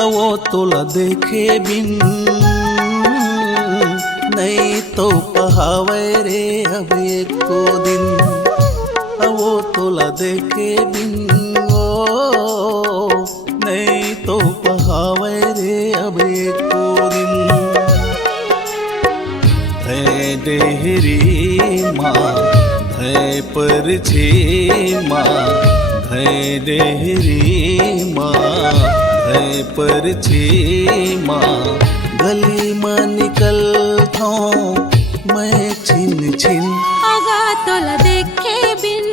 वो तोला देखे बिन नहीं तो पहावे रे अब एको दिन। वो तोला देखे बिन ओ नहीं तो पहावे रे अब एको दिन। है डेहरी माँ है पर छे माँ है डेहरी माँ है पर छे माँ। गली में निकल थो मैं छिन छिन आगा तोला देखे बिन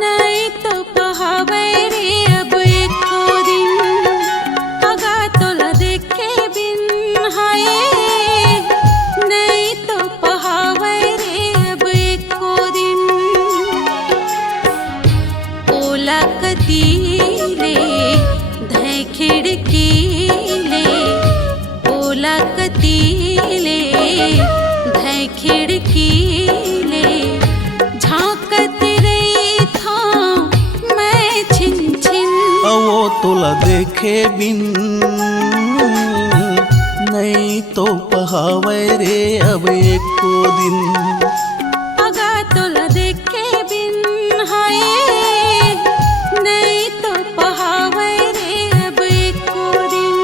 नहीं तो पहावे रे अब एको दिन। आगा तोला देखे बिन हाय नहीं तो पहावे रे अब एको दिन। ओला कतीले धै खिड़की ले ओला कतीले धै खिड़की ले झांकत रही था मैं छिन छिन। वो तोला देखे बिन नहीं तो पहावे रे अब एको दिन। आगा तोला देखे बिन हाय नहीं तो पहावे रे अब एको दिन।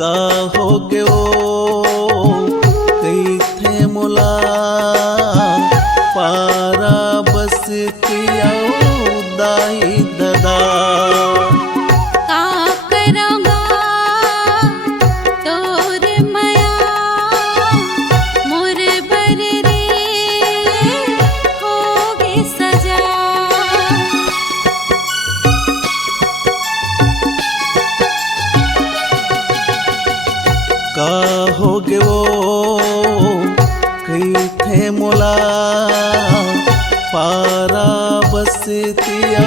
का हो गयो कई थे मुला पारा बस किया दाई ददा। का करूँगा तोर माया मोर बर रे होगी सजा। का हो गयो कई थे मोला पारा बस किया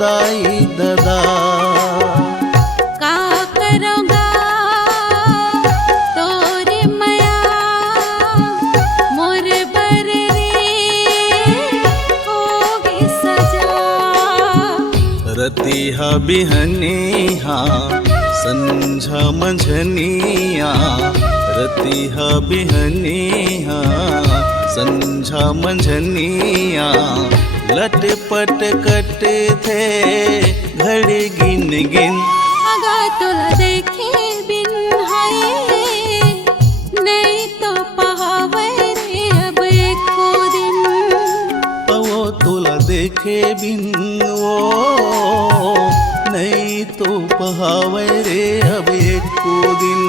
दाई ददा। का करूँगा तोर माया मोर बर रे होगी सजा। रतिहा बिहनिहा संझा मंझनिया रतिहा बिहनिहा संझा मंझनिया। लटपट कट थे घड़ी गिन गिन आगा तोला देखे बिन हाय नहीं तो पहावे रे अब एको दिन। वो तोला देखे बिन वो नहीं तो पहावे रे अब एको दिन।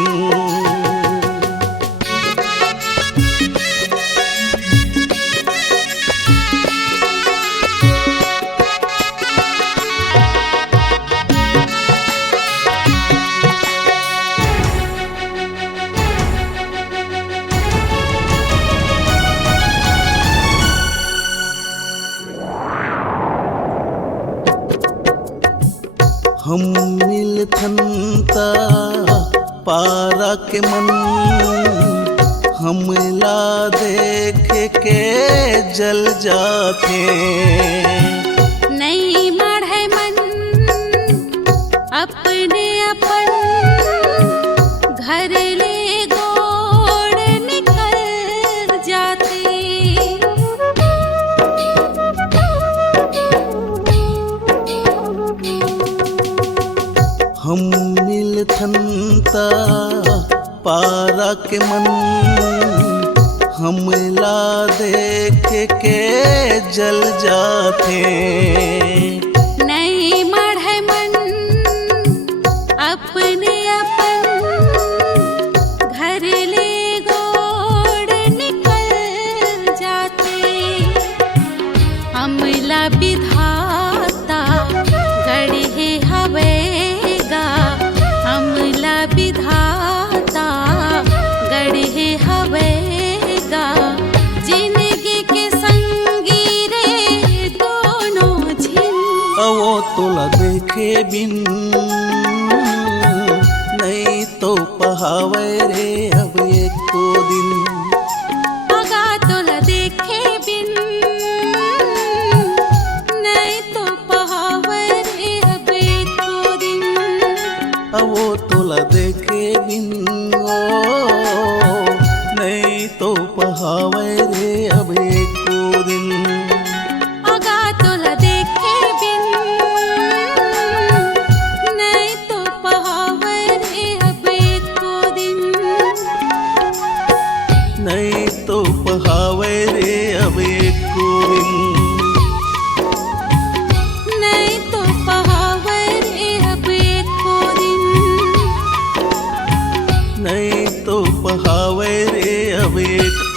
हम मिलथनता पारा के मन हमला देख के जल जाते। नहीं मढ़े मन अपने अपन घर ले गोड़ निकल जाते। हम मिलथनता पारा के मन हमला देख के जल जाते। नहीं मढ़े मन अपने अपन घर ले गोड़ निकल जाते। हमला विधाता गढ़े हवेगा हमला विधाता बिन नहीं तो पहावे रे अब एको दिन। पगा तोला देखे बिन नहीं तो पहावे रे अब एको दिन। वो तोला देखे बिन ओ नहीं तो पहावे रे अब एको दिन। पगा तोला देखे बिन नहीं तो पहावे रे अब एको दिन। नहीं तो पहावे रे अब एको दिन। नहीं तो पहावे रे अब एको दिन। नहीं तो पहावे रे अब एको